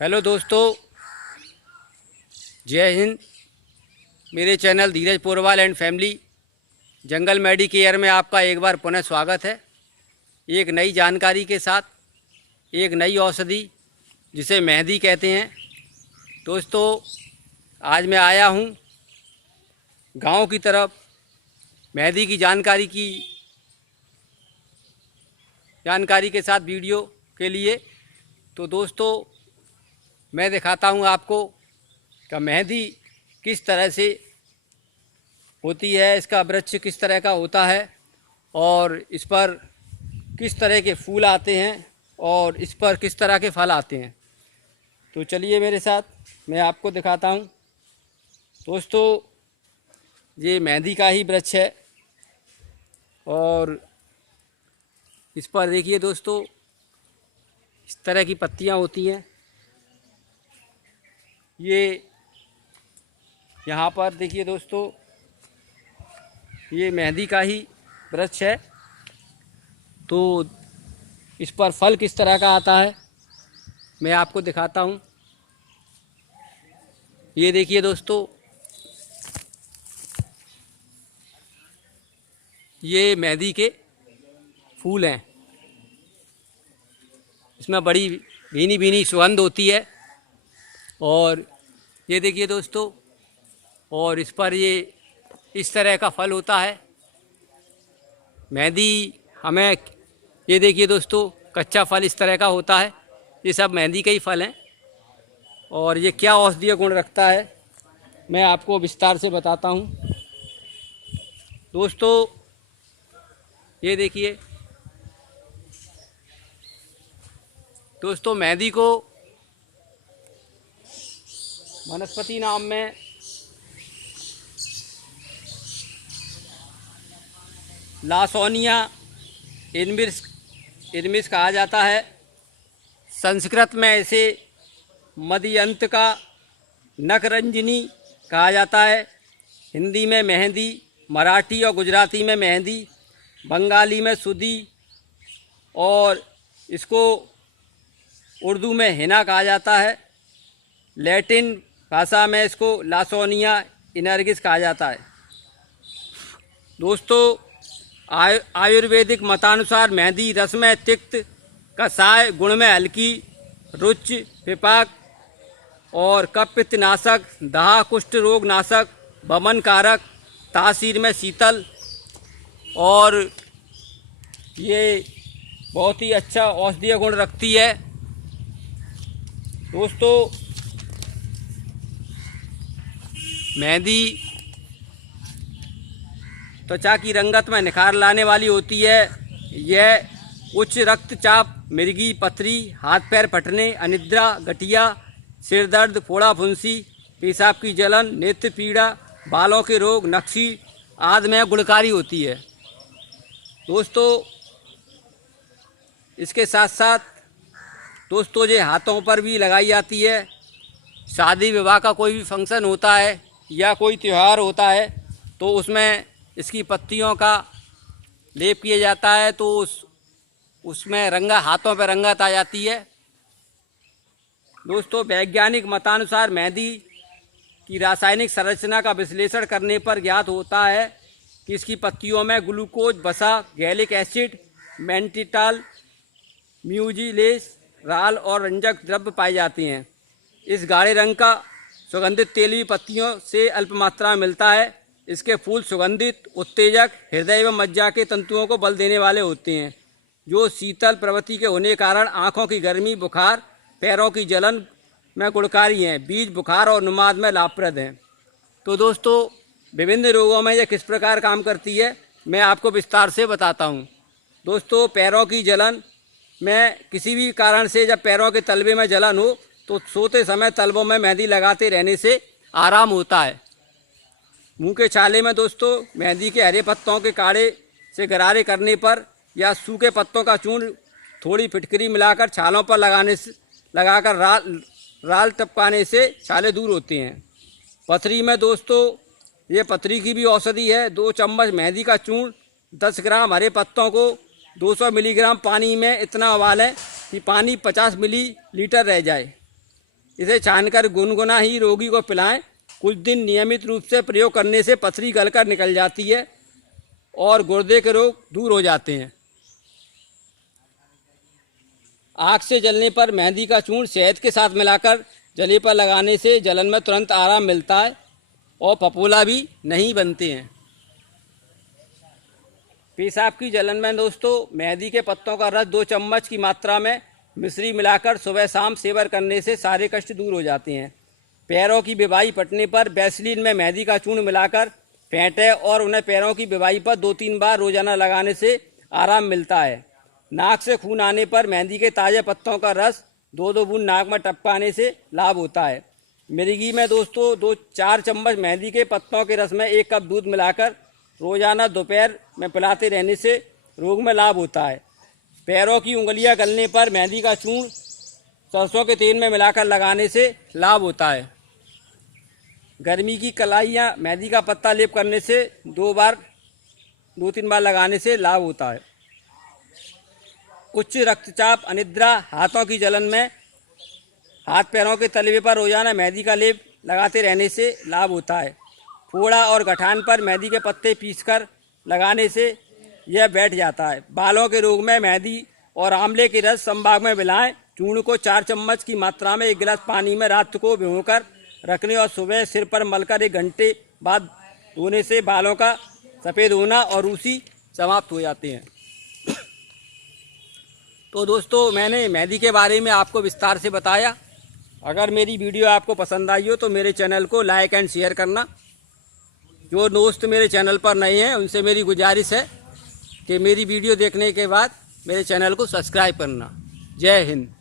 Hello दोस्तों, जय हिंद। मेरे channel Dheeraj Porwal and family jungle Medicare में आपका एक बार पुनः स्वागत है। एक नई जानकारी के साथ एक नई औषधि जिसे मेहंदी कहते हैं। दोस्तों, आज मैं आया हूँ गांव की तरफ मेहंदी की जानकारी के साथ वीडियो के लिए। तो दोस्तों, मैं दिखाता हूँ आपको कि मेहंदी किस तरह से होती है, इसका वृक्ष किस तरह का होता है और इस पर किस तरह के फूल आते हैं और इस पर किस तरह के फल आते हैं। तो चलिए मेरे साथ, मैं आपको दिखाता हूँ। दोस्तों, ये मेहंदी का ही वृक्ष है और इस पर देखिए दोस्तों, इस तरह की पत्तियाँ होती हैं। ये यहाँ पर देखिए दोस्तों, ये मेहंदी का ही वृक्ष है। तो इस पर फल किस तरह का आता है मैं आपको दिखाता हूँ। ये देखिए दोस्तों, ये मेहंदी के फूल हैं। इसमें बड़ी भीनी भीनी सुगंध होती है और ये देखिए दोस्तों, और इस पर ये इस तरह का फल होता है। मेहंदी हमें, ये देखिए दोस्तों, कच्चा फल इस तरह का होता है। ये सब मेहंदी के ही फल हैं और ये क्या औषधीय गुण रखता है मैं आपको विस्तार से बताता हूँ। दोस्तों, ये देखिए दोस्तों, मेहंदी को वनस्पति नाम में लासोनिया इनमिस कहा जाता है। संस्कृत में इसे मदयंत का नकरंजनी कहा जाता है। हिंदी में मेहंदी, मराठी और गुजराती में मेहंदी, बंगाली में सुदी और इसको उर्दू में हिना कहा जाता है। लैटिन भाषा में इसको लासोनिया इनर्गिस कहा जाता है। दोस्तों, आयुर्वेदिक मतानुसार मेहंदी रस में तिक्त, कषाय, गुण में हल्की, रुच, विपाक और कपित्त नाशक, दाह, कुष्ठ रोग नाशक, वमन कारक, तासीर में शीतल और ये बहुत ही अच्छा औषधीय गुण रखती है। दोस्तों, मेहंदी त्वचा की रंगत में निखार लाने वाली होती है। यह उच्च रक्तचाप, मिर्गी, पथरी, हाथ पैर फटने, अनिद्रा, गठिया, सिर दर्द, फोड़ा फुंसी, पेशाब की जलन, नेत्र पीड़ा, बालों के रोग, नक्शी आदि में गुणकारी होती है। दोस्तों, इसके साथ साथ दोस्तों, ये हाथों पर भी लगाई जाती है। शादी विवाह का कोई भी फंक्शन होता है या कोई त्यौहार होता है तो उसमें इसकी पत्तियों का लेप किया जाता है, तो उसमें हाथों पर रंगत आ जाती है। दोस्तों, वैज्ञानिक मतानुसार मेहंदी की रासायनिक संरचना का विश्लेषण करने पर ज्ञात होता है कि इसकी पत्तियों में ग्लूकोज, वसा, गैलिक एसिड, मैंटिटाल, म्यूजिलेस, राल और रंजक द्रव्य पाए जाते हैं। इस गाढ़े रंग का सुगंधित तेल भी पत्तियों से अल्प मात्रा में मिलता है। इसके फूल सुगंधित, उत्तेजक, हृदय एवं मज्जा के तंतुओं को बल देने वाले होते हैं, जो शीतल प्रवृत्ति के होने के कारण आँखों की गर्मी, बुखार, पैरों की जलन में गुणकारी हैं। बीज, बुखार और नुमाद में लाभप्रद हैं। तो दोस्तों, विभिन्न रोगों में यह किस प्रकार काम करती है मैं आपको विस्तार से बताता हूँ। दोस्तों, पैरों की जलन में किसी भी कारण से जब पैरों के तलवे में जलन हो तो सोते समय तलवों में मेहंदी लगाते रहने से आराम होता है। मुंह के छाले में दोस्तों, मेहंदी के हरे पत्तों के काढ़े से गरारे करने पर या सूखे पत्तों का चूर्ण थोड़ी फिटकरी मिलाकर छालों पर लगाकर राल टपकाने से छाले दूर होते हैं। पथरी में दोस्तों, ये पथरी की भी औषधि है। 2 चम्मच मेहंदी का चूर्ण 10 ग्राम हरे पत्तों को 200 मिलीग्राम पानी में इतना उबालें कि पानी 50 मिलीलीटर रह जाए। इसे छानकर गुनगुना ही रोगी को पिलाएं। कुछ दिन नियमित रूप से प्रयोग करने से पथरी गलकर निकल जाती है और गुर्दे के रोग दूर हो जाते हैं। आँख से जलने पर मेहंदी का चूर्ण शहद के साथ मिलाकर जले पर लगाने से जलन में तुरंत आराम मिलता है और फफोला भी नहीं बनते हैं। पेशाब की जलन में दोस्तों मेहंदी के पत्तों का रस 2 चम्मच की मात्रा में मिश्री मिलाकर सुबह शाम सेवन करने से सारे कष्ट दूर हो जाते हैं। पैरों की बीमारी फटने पर वैसलीन में मेहंदी का चूर्ण मिलाकर फेंटें और उन्हें पैरों की बीमारी पर 2-3 बार रोजाना लगाने से आराम मिलता है। नाक से खून आने पर मेहंदी के ताज़े पत्तों का रस 2-2 बूंद नाक में टपकाने से लाभ होता है। मिर्गी में दोस्तों 2-4 चम्मच मेहंदी के पत्तों के रस में 1 कप दूध मिलाकर रोजाना दोपहर में पिलाते रहने से रोग में लाभ होता है। पैरों की उंगलियां गलने पर मेहंदी का चूर्ण सरसों के तेल में मिलाकर लगाने से लाभ होता है। गर्मी की कलाइयाँ मेहंदी का पत्ता लेप करने से 2-3 बार लगाने से लाभ होता है। उच्च रक्तचाप, अनिद्रा, हाथों की जलन में हाथ पैरों के तलवे पर रोजाना मेहंदी का लेप लगाते रहने से लाभ होता है। फोड़ा और गठान पर मेहंदी के पत्ते पीसकर लगाने से यह बैठ जाता है। बालों के रोग में मेहंदी और आंवले के रस संभाग में मिलाएं। चूर्ण को 4 चम्मच की मात्रा में 1 गिलास पानी में रात को भिगोकर रखने और सुबह सिर पर मलकर 1 घंटे बाद धोने से बालों का सफ़ेद होना और रूसी समाप्त हो जाते हैं। तो दोस्तों मैंने मेहंदी के बारे में आपको विस्तार से बताया। अगर मेरी वीडियो आपको पसंद आई हो तो मेरे चैनल को लाइक एंड शेयर करना। जो दोस्त मेरे चैनल पर नए हैं उनसे मेरी गुजारिश है कि मेरी वीडियो देखने के बाद मेरे चैनल को सब्सक्राइब करना। जय हिंद।